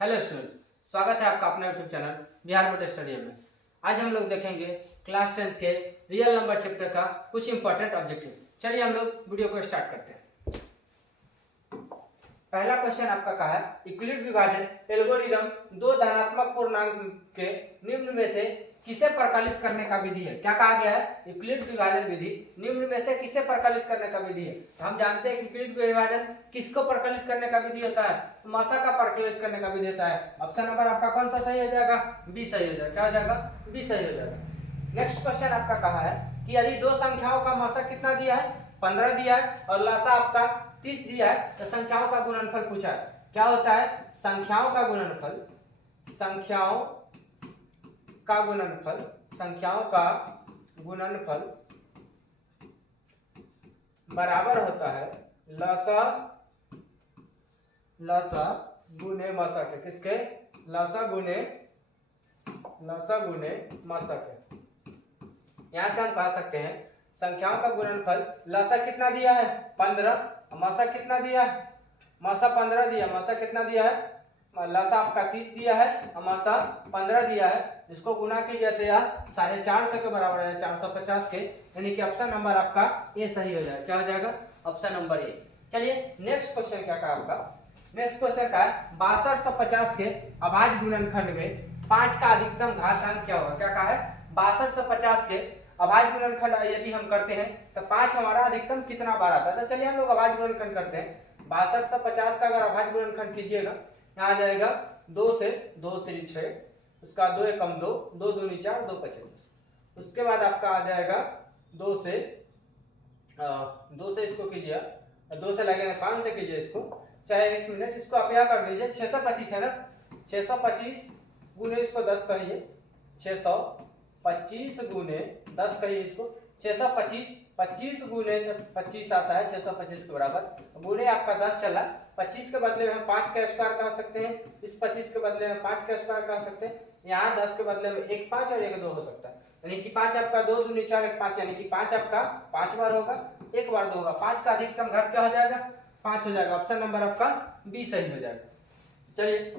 Hello students, स्वागत है आपका अपना YouTube channel Bihar board study में। आज हम लोग देखेंगे क्लास 10 के रियल नंबर चैप्टर का कुछ इंपॉर्टेंट ऑब्जेक्टिव। चलिए हम लोग वीडियो को स्टार्ट करते हैं। पहला क्वेश्चन आपका कहा है यूक्लिड विभाजन एल्गोरिदम दो धनात्मक पूर्णांक के निम्न में से किसे प्रकलित करने का विधि है। क्या कहा गया है? यूक्लिड विभाजन विधि निम्न में से किसे प्रकलित करने का विधि है। तो हम जानते हैं कि यूक्लिड विभाजन किसको प्रकलित करने का विधि होता है? मासा का प्रकलित करने का विधि होता है। ऑप्शन नंबर आपका कौन सा सही हो जाएगा? बी सही हो जाएगा। क्या हो जाएगा? बी सही हो जाएगा। नेक्स्ट क्वेश्चन आपका कहा है कि यदि दो संख्याओं का मासा कितना दिया है? 15 दिया है और लासा आपका 30 दिया है, तो संख्याओं का गुणनफल पूछा है। क्या होता है? संख्याओं का गुणनफल बराबर होता है लसा गुने मासा के। किसके? लसा गुने मासा के। यहां से हम कह सकते हैं संख्याओं का गुणनफल लसा कितना दिया है? 15। मासा कितना दिया है? मासा 15 दिया। मासा कितना दिया है? लसा आपका 30 दिया है और मासा 15 दिया है। इसको गुना कीजिए तो यह 450 के बराबर है, 450 के। यानी कि ऑप्शन नंबर आपका ए सही हो जाएगा। क्या हो जाएगा? Option number A. चलिए नेक्स्ट क्वेश्चन क्या कहा आपका? नेक्स्ट क्वेश्चन का है 6250 के अभाज्य गुणनखंड में 5 का अधिकतम घातांक क्या होगा। क्या कहा है? 6250 के अभाज्य गुणनखंड यदि हम करते हैं तो 5 हमारा अधिकतम कितना बार आता है। तो चलिए हम लोग अभाज्य गुणनखंड करते हैं। 6250 का अगर अभाज्य गुणनखंड कीजिएगा, यहाँ आ जाएगा 2 से 2 3 6, उसका 2 एकम 2, 2 दूनी 4, 2 25। उसके बाद आपका आ जाएगा 2 से इसको कीजिए, 2 से लगेगा 5 से कीजिए इसको, चाहे 1 मिनट। इसको आप यहाँ कर दीजिए। 625 है ना, 625 गुने इसको 10 कहिए, 625 गुने 10 कहिए इसको। 625 25 गुने 25 आता है 625 के बराबर। गुने आपका 10 चला, 25 के बदले में हम 5 का स्क्वायर कह सकते हैं, इस 25 के बदले में 5 का स्क्वायर कह सकते हैं। यहाँ 10 के बदले में 1 5 और 1 2 हो सकता है। यानी कि 5 आपका 2 दूनी 4 1 5, यानी कि 5 आपका 5 बार होगा, 1 बार 2 होगा। 5 का अधिकतम घात क्या हो जाएगा? 5 हो जाएगा। ऑप्शन नंबर आपका बी सही हो जाएगा। चलिए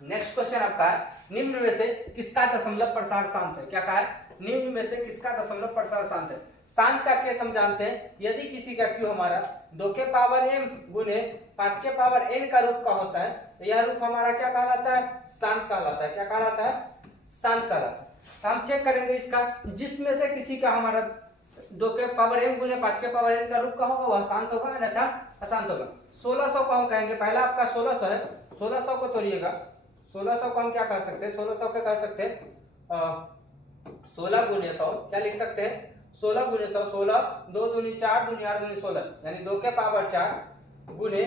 नेक्स्ट क्वेश्चन आपका है निम्न में से किसका दशमलव प्रसार शांत है। क्या कहा है? निम्न में से किसका दशमलव प्रसार शांत है। शांत का केस हम जानते हैं, यदि किसी का क्यू हमारा 2 के पावर m गुने 5 के पावर n का रूप का होता है, तो यह रूप हमारा क्या कहलाता है? शांत कहलाता है। क्या कहलाता है? शांत कहलाता है। तो हम चेक करेंगे इसका, जिसमें से किसी का हमारा 2 के पावर m गुने 5 के पावर n का रूप का होगा वह शांत होगा, अन्यथा अशांत होगा। 1600 को हम कहेंगे, पहला आपका 1600 है, 1600 को तोड़िएगा। 1600 को हम क्या कर सकते हैं? 1600 के कह सकते हैं 16 गुने 100। क्या लिख सकते हैं? 16 गुने 100, 16 2 दूनी 4 दूनी 8 दूनी 16, यानी 2 के पावर 4 गुने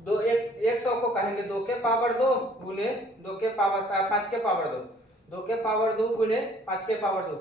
2 100 को कहेंगे 2 के पावर 2 गुने 2 के पावर 5 के पावर 2, 2 के पावर 2 गुने 5 के पावर 2।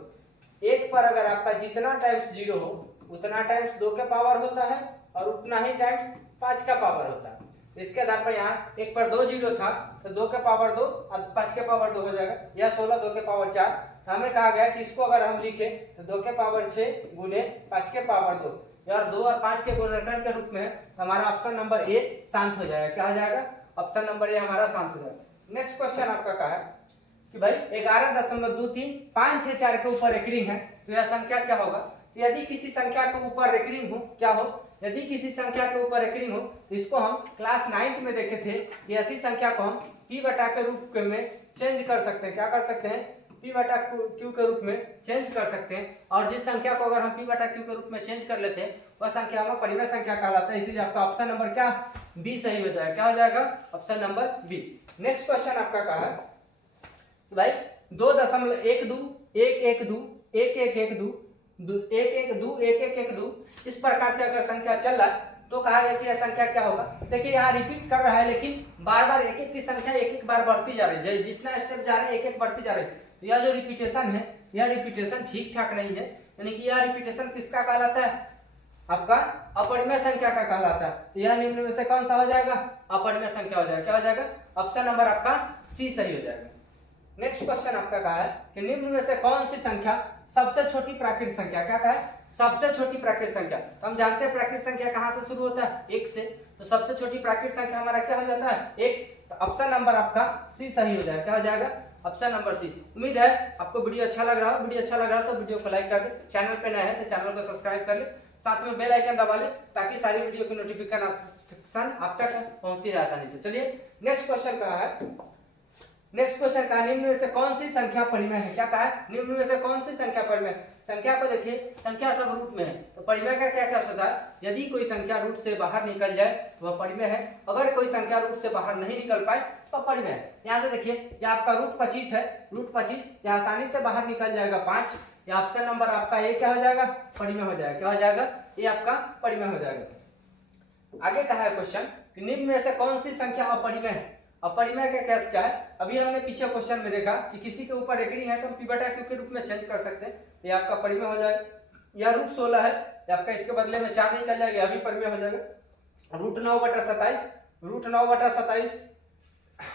एक पर अगर आपका जितना टाइम्स 0 हो उतना टाइम्स 2 के पावर होता है और उतना ही टाइम्स 5 का पावर होता है। इसके आधार पर यहाँ एक पर 2 0 था तो 2 के पावर 2 और 5 के पावर 2 हो जाएगा। यह 16 2 के पावर 4। हमें कहा गया कि इसको अगर हम लिखे तो 2 के पावर 6 गुने 5 के पावर 2, यार 2 और 5 के गुणनखंड के रूप में तो हमारा ऑप्शन नंबर ए शांत हो जाएगा। क्या हो जाएगा? ऑप्शन नंबर ए हमारा शांत हो जाएगा। नेक्स्ट क्वेश्चन आपका कहा है कि भाई 11.23 5 6 4 के ऊपर रेकरिंग है, तो यह संख्या क्या होगा। तो यदि किसी संख्या के ऊपर रेकरिंग हो, क्या हो? यदि किसी संख्या के ऊपर रेकरिंग हो तो इसको हम क्लास 9th में देखे थे कि ऐसी संख्या को हम p बटा के रूप में चेंज कर सकते हैं। क्या कर सकते हैं? p बटा q के रूप में चेंज कर सकते हैं। और जिस संख्या को अगर हम p बटा q के रूप में चेंज कर लेते हैं वह संख्या हमें परिमेय संख्या कहलाता है। इसीलिए आपका ऑप्शन नंबर क्या? बी सही हो जाएगा। क्या हो जाएगा? Option number B. Next question आपका कहा है भाई 2.12 112 1112 112 1112 इस प्रकार से अगर संख्या चल रहा है तो कहा गया कि यह संख्या क्या होगा। देखिए यहाँ रिपीट कर रहा है, लेकिन बार बार एक एक की संख्या एक एक बार बढ़ती जा रही है। जितना स्टेप जा रहे हैं एक एक बढ़ती जा रही है। तो यह जो रिपीटेशन है यह रिपीटेशन ठीक ठाक नहीं है, यानी कि यह रिपीटेशन किसका कहलाता है? आपका अपरिमेय संख्या का कहलाता है। तो यह निम्न में से कौन सा हो जाएगा? अपरिमेय संख्या हो जाएगा। क्या हो जाएगा? ऑप्शन नंबर आपका सी सही हो जाएगा। नेक्स्ट क्वेश्चन आपका कहा है कि निम्न में से कौन सी संख्या सबसे छोटी प्राकृतिक संख्या। क्या कहा है? सबसे छोटी प्राकृतिक संख्या। तो हम जानते हैं प्राकृतिक संख्या कहां से शुरू होता है? 1 से। तो सबसे छोटी प्राकृतिक संख्या हमारा क्या हो जाता है? 1। तो ऑप्शन नंबर आपका सी सही हो जाएगा। क्या हो जाएगा? Option number C. उम्मीद है आपको वीडियो अच्छा लग रहा हो। वीडियो अच्छा लग रहा हो तो वीडियो को लाइक कर दे, चैनल पे नया है तो चैनल को सब्सक्राइब कर ले, साथ में बेल आइकन दबा ले ताकि सारी वीडियो की नोटिफिकेशन आप तक पहुंचती रहे आसानी से। चलिए नेक्स्ट क्वेश्चन कहा है, नेक्स्ट क्वेश्चन कहा निम्न में से कौन सी संख्या परिमेय है? क्या कहा है? निम्न में से कौन सी संख्या परिमेय? संख्या को देखिए, संख्या सब रूट में है तो परिमेय का क्या क्या होता है? यदि कोई संख्या रूट से बाहर निकल जाए तो वह परिमेय है, अगर कोई संख्या रूट से बाहर नहीं निकल पाए तो परिमेय है। यहाँ से देखिए, ये आपका रूट 25 है, रूट 25 यह आसानी से बाहर निकल जाएगा 5, या ऑप्शन नंबर आपका ये क्या हो जाएगा? परिमेय हो जाएगा। क्या हो जाएगा? ये आपका परिमेय हो जाएगा। आगे कहा है क्वेश्चन कि निम्न में से कौन सी संख्या अपरिमेय है? अपरिमेय का केस क्या है? अभी हमने पीछे क्वेश्चन में देखा कि किसी के ऊपर रेकरिंग है तो हम पी बटा क्यू के रूप में चेंज कर सकते हैं, ये आपका परिमेय हो जाएगा। या रूट 16 है, ये आपका इसके बदले में 4 निकल जाएगा, अभी परिमेय हो जाएगा। रूट 9/27, रूट 9/27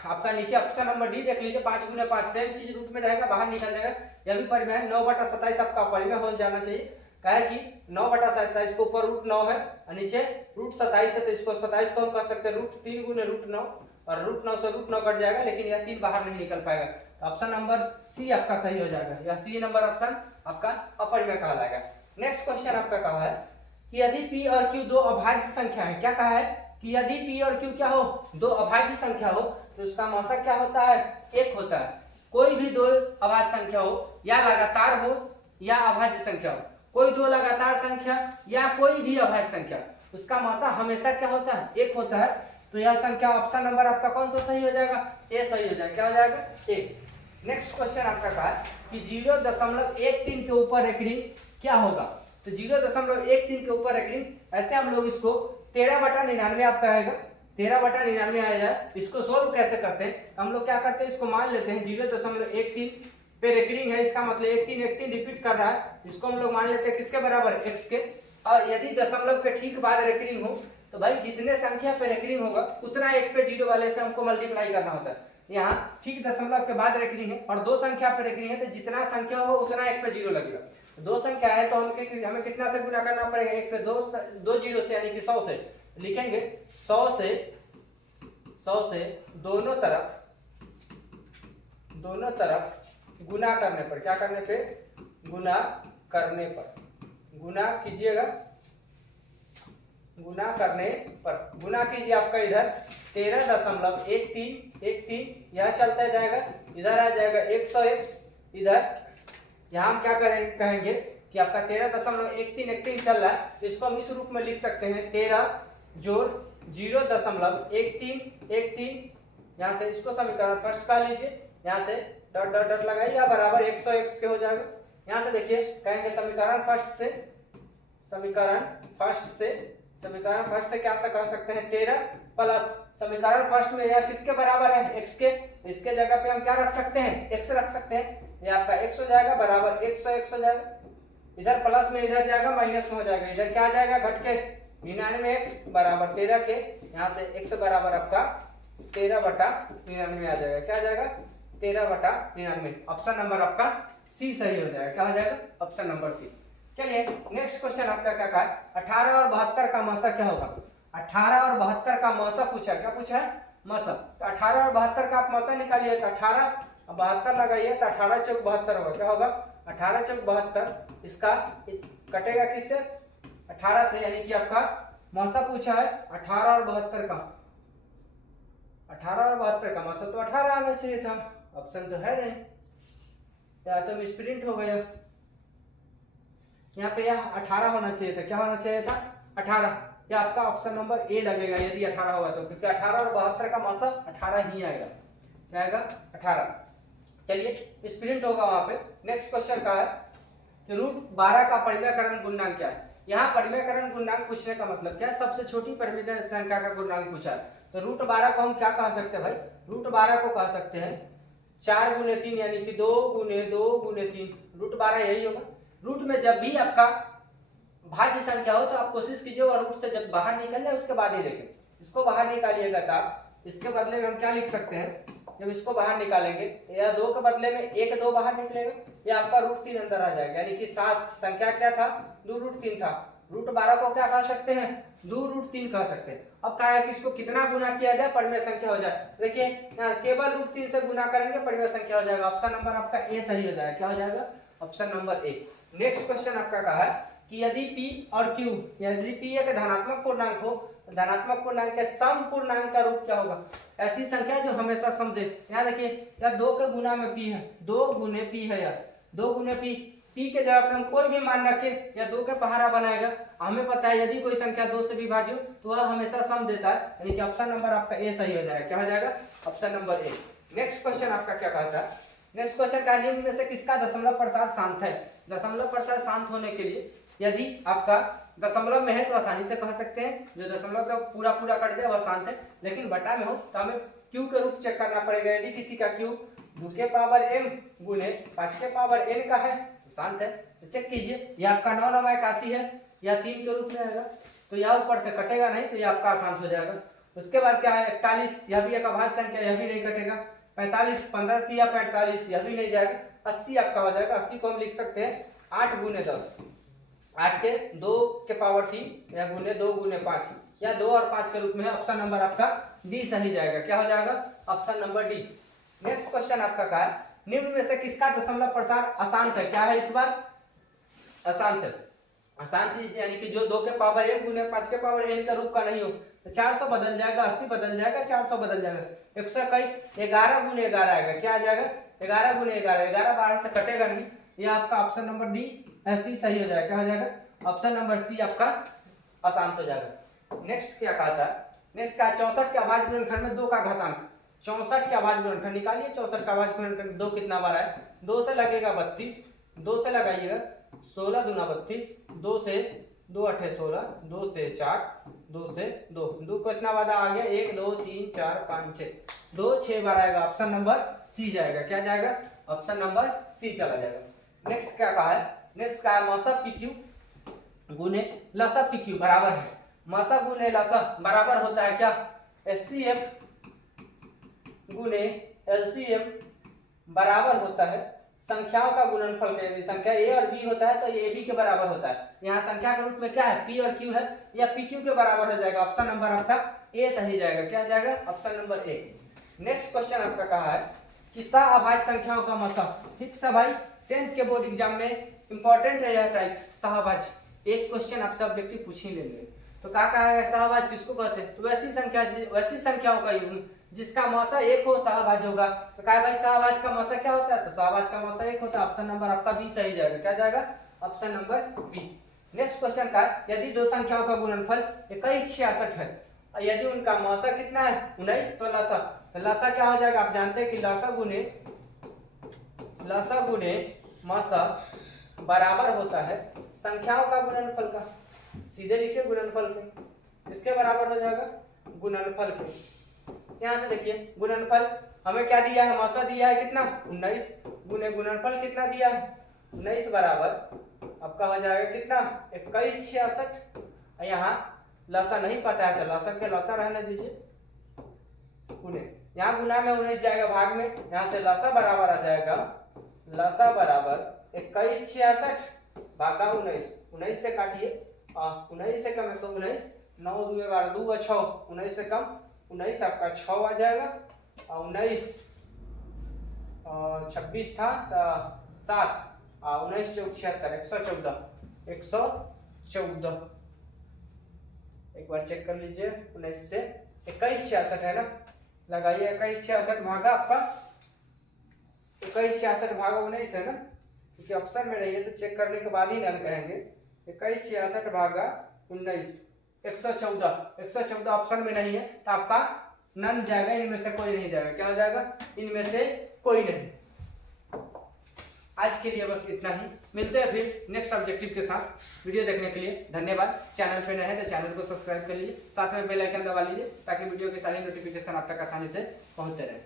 आपका नीचे ऑप्शन नंबर डी देख लीजिए, 5 गुना 5 सेम चीज रूट में रहेगा, बाहर निकल जाएगा, यह भी परिमेय है। 9/27 आपका परिमेय हो जाना चाहिए। क्या है कि 9/27 के ऊपर रूट 9 है और नीचे रूट 27 है, तो इसको 27 को हम कह सकते हैं रूट 3 गुना रूट 9, और रूट 9 से रूट 9 कट जाएगा, लेकिन यह 3 बाहर नहीं निकल पाएगा। तो ऑप्शन नंबर सी आपका सही हो जाएगा। यह सी नंबर ऑप्शन आपका अपरिमेय कहलाएगा। नेक्स्ट क्वेश्चन आपका कहा है कि यदि p और q दो अभाज्य संख्या है। क्या कहा है? कि यदि p और q क्या हो? दो अभाज्य संख्या हो तो उसका मौसा क्या होता है? 1 होता है। कोई भी दो अभाज्य संख्या हो, या लगातार हो या अभाज्य संख्या हो, कोई दो लगातार संख्या या कोई भी अभाज्य संख्या, उसका मौसा हमेशा क्या होता है? 1 होता है। तो यह संख्या ऑप्शन नंबर आपका कौन सा सही हो जाएगा? ए सही हो जाएगा। क्या हो जाएगा? ए। नेक्स्ट क्वेश्चन आपका कहा है कि 0.13 के ऊपर रेकरिंग क्या होगा? तो 0.13 के ऊपर रेकरिंग, ऐसे हम लोग इसको 13/99 आपका आएगा, 13/99 आएगा। इसको सोल्व कैसे करते हैं? हम लोग क्या करते हैं, इसको मान लेते हैं 0.13 पे रेकरिंग है, इसका मतलब 13 रिपीट कर रहा है, इसको हम लोग मान लेते हैं किसके बराबर? x के। और यदि दशमलव के ठीक बाद रेकरिंग हो तो भाई जितने संख्या पे रेकरिंग होगा उतना 1 पे 0 वाले से हमको मल्टीप्लाई करना होता है। यहाँ ठीक दशमलव के बाद रेकरिंग है और दो संख्या पे रेकरिंग है, तो जितना संख्या होगा उतना 1 पे 0 लगेगा। दो संख्या है तो हमें कितना से गुना करना पड़ेगा? 1 पे 2 जीरो से, यानी कि 100 से लिखेंगे। 100 से दोनों तरफ गुना करने पर, क्या करने पे? गुना करने पर, गुना कीजिएगा, गुना करने पर, गुना कीजिए आपका इधर 13.13 यह चलता जाएगा, इधर आ जाएगा 100x, इधर यहाँ हम क्या कहेंगे कि आपका 13.13 चल रहा है, तो इसको हम इस रूप में लिख सकते हैं 13 जोड़ 0.13, यहाँ से इसको समीकरण फर्स्ट पा लीजिए, यहाँ से डॉट डॉट डॉट लगाइए, बराबर 100x के हो जाएगा। यहाँ से देखिए कहेंगे समीकरण फर्स्ट से क्या कह सकते हैं? 13 प्लस समीकरण फर्स्ट में यह किसके बराबर है? x के। इसके जगह पे हम क्या रख सकते हैं? x रख सकते हैं। ये आपका x हो जाएगा, बराबर 100x हो जाएगा, इधर प्लस में इधर जाएगा माइनस में हो जाएगा, इधर क्या आ जाएगा? घट के 99x बराबर 13 के, यहाँ से x बराबर आपका 13/99 आ जाएगा। क्या आ जाएगा? 13/99। ऑप्शन नंबर आपका सी सही हो जाएगा। क्या हो जाएगा? Option number C. चलिए नेक्स्ट क्वेश्चन आपका क्या कहा है? 18 और 72 का मौसा क्या होगा? 18 और 72 का मौसा पूछा। क्या पूछा है? मौसा। तो 18 और 72 का आप मौसा निकालिए, तो 18 और 72 लगाइए तो 18 चौक 72 होगा। क्या होगा? 18 चौक 72, इसका कटेगा किससे? 18 से, यानी कि आपका मौसा पूछा है 18 और 72 का। 18 और 72 का मौसा तो 18 आना चाहिए था, ऑप्शन तो है नहीं, या तो मिसप्रिंट हो गया। यहाँ पे यह 18 होना चाहिए था। क्या होना चाहिए था? 18। या आपका ऑप्शन नंबर ए लगेगा यदि 18 होगा तो, क्योंकि 18 और 72 का मौसा 18 ही आएगा। क्या आएगा? 18। चलिए स्प्रिंट होगा वहां पे। नेक्स्ट क्वेश्चन का है कि रूट 12 का परिमेयकरण गुणनांक क्या है? यहाँ परिमेयकरण गुणनांक पूछने का मतलब क्या है? सबसे छोटी परिमेय संख्या का गुणनांक पूछा है, तो रूट 12 को हम क्या कह सकते हैं भाई? रूट 12 को कह सकते हैं 4 गुने 3, यानी कि 2 गुने 3। रूट 12 यही होगा। रूट में जब भी आपका भाज्य संख्या हो तो आप कोशिश कीजिए और रूट से जब बाहर निकल जाए उसके बाद ही देखें। इसको बाहर निकालिएगा तो आप इसके बदले में हम क्या लिख सकते हैं? जब इसको बाहर निकालेंगे या 2 के बदले में 1 2 बाहर निकलेगा, या आपका रूट 3 अंदर आ जाएगा, यानी कि 7 संख्या क्या था? 2 रूट 3 था। रूट 12 को क्या कह सकते हैं? 2√3 कह सकते हैं। अब कहा है कि इसको कितना गुना किया जाए परिमेय संख्या हो जाए। देखिए यहाँ केवल √3 से गुना करेंगे परिमेय संख्या हो जाएगा। ऑप्शन नंबर आपका ए सही हो जाएगा। क्या हो जाएगा? Option number A. Next question आपका कहा है कि यदि P और Q, यदि P एक धनात्मक पूर्णांक हो तो धनात्मक पूर्णांक के सम पूर्णांक का रूप क्या होगा? ऐसी संख्या जो हमेशा सम दे। यहाँ देखिए यार 2 के गुना में P है, 2 गुने P है यार, 2 गुने P। P के जगह पे हम कोई भी मान रखें या 2 के पहाड़ा बनाएगा। हमें पता है यदि कोई संख्या 2 से विभाज्य हो तो वह हमेशा सम देता है, यानी कि ऑप्शन नंबर आपका ए सही हो जाएगा। क्या हो जाएगा? Option number A. Next question आपका क्या कहता है? नेक्स्ट क्वेश्चन का निम्न में से किसका दशमलव प्रसार शांत है? दशमलव प्रसार शांत होने के लिए यदि आपका दशमलव में है तो आसानी से कह सकते हैं, जो दशमलव का पूरा पूरा कट जाए वह शांत है, लेकिन बटा में हो तो हमें Q के रूप चेक करना पड़ेगा। यदि किसी का Q 2 के पावर m गुने 5 के पावर n का है तो शांत है। तो चेक कीजिए, यह आपका 9 9 81 है या 3 के रूप में आएगा, तो यह ऊपर से कटेगा नहीं, तो यह आपका शांत हो जाएगा। उसके बाद क्या है? 41, यह भी एक अभाज्य संख्या, यह भी नहीं कटेगा। 45, 15 किया 45, यह भी नहीं जाएगा। 80 आपका हो जाएगा। 80 को हम लिख सकते हैं 8 गुने 10, 8 के 2 के पावर 3 या गुने 2 गुने 5 या 2 और 5 के रूप में है। ऑप्शन नंबर आपका डी सही जाएगा। क्या हो जाएगा? Option number D. Next question आपका क्या है? निम्न में से किसका दशमलव प्रसार अशांत है? क्या है इस बार? अशांत है। अशांत यानी कि जो 2 के पावर m गुने 5 के पावर n का रूप का नहीं हो, तो 400 बदल जाएगा, 80 बदल जाएगा, 400 बदल जाएगा, 121, 11 गुने 11 आएगा। क्या आ जाएगा? 11 गुने 11, 11 12 से कटेगा नहीं। यह आपका ऑप्शन नंबर डी ऐसी सही हो जाएगा। क्या हो जाएगा? ऑप्शन नंबर सी आपका अशांत हो जाएगा। नेक्स्ट क्या कहा था? नेक्स्ट का 64 के अभाज्य गुणनखंड में 2 का घातांक। 64 के अभाज्य गुणनखंड निकालिए। 64 का अभाज्य गुणनखंड 2 कितना बार है? 2 से लगेगा 32, 2 से लगाइएगा 16 दूना 32, 2 से 2 अठे 16, 2 से 4, 2 से 2, 2 को इतना वादा आ गया 1 2 3 4 5 6, 2 6 बार आएगा। ऑप्शन नंबर सी जाएगा। क्या जाएगा? ऑप्शन नंबर सी चला जाएगा। नेक्स्ट क्या कहा है? नेक्स्ट का है मौसा PQ गुने लसा PQ बराबर है। मौसा गुने लसा बराबर होता है क्या? HCF गुने LCM बराबर होता है संख्याओं का गुणनफल के। यदि संख्या a और b होता है तो ये ab के बराबर होता है। यहाँ संख्या के रूप में क्या है? p और q है, या pq के बराबर हो जाएगा। ऑप्शन नंबर आपका a सही जाएगा। क्या जाएगा? Option number a। Next question आपका कहा है कि सहअभाज्य संख्याओं का मतलब। ठीक है भाई, 10th के बोर्ड एग्जाम में इंपॉर्टेंट है यह टाइप सहअभाज्य। एक क्वेश्चन आपसे ऑब्जेक्टिव पूछ ही लेंगे। तो क्या कहा है? सहअभाज्य किसको कहते हैं? तो वैसी संख्याओं का युग्म जिसका मौसा 1 हो सहअभाज्य होगा। तो कहा भाई सहअभाज्य का मौसा क्या होता है? तो सहअभाज्य का मौसा 1 होता है। ऑप्शन नंबर आपका बी सही जाएगा। क्या जाएगा? Option number B. Next question का यदि दो संख्याओं का गुणनफल 21 66 है, यदि उनका मौसा कितना है? 19, तो लसा। तो लसा क्या हो जाएगा? आप जानते हैं कि लसा गुने मौसा बराबर होता है संख्याओं का गुणनफल का। सीधे लिखिए गुणनफल के, इसके बराबर हो जाएगा गुणनफल के। यहाँ से देखिए गुणनफल हमें क्या दिया है? मौसा दिया है कितना? 19 गुने गुणनफल कितना दिया है? 19 बराबर आपका हो जाएगा कितना? 21 66। यहाँ लसा नहीं पता है तो लसा के लसा रहने दीजिए गुने, यहाँ गुना में 19 जाएगा भाग में, यहाँ से लसा बराबर आ जाएगा लसा बराबर 21 66 भागा 19। 19 से काटिए, 19 से कम 119, 9 2 12 2 6, 19 से कम 19 आपका 6 आ जाएगा, और 19 26 था 7, 19 चौक 76, 114। एक बार चेक कर लीजिए। 19 से 21 66 है ना, लगाइए 21 66 भागा आपका 21 66 भागा 19 है ना, क्योंकि ऑप्शन में नहीं है तो चेक करने के बाद ही नन कहेंगे। 21 66 भागा 19, 114 ऑप्शन में नहीं है तो आपका नन जाएगा, इनमें से कोई नहीं जाएगा। क्या हो जाएगा? इनमें से कोई नहीं। आज के लिए बस इतना ही, मिलते हैं फिर नेक्स्ट ऑब्जेक्टिव के साथ। वीडियो देखने के लिए धन्यवाद। चैनल पे नए हैं तो चैनल को सब्सक्राइब कर लीजिए, साथ में बेल आइकन दबा लीजिए ताकि वीडियो की सारी नोटिफिकेशन आप तक आसानी से पहुंचते रहे।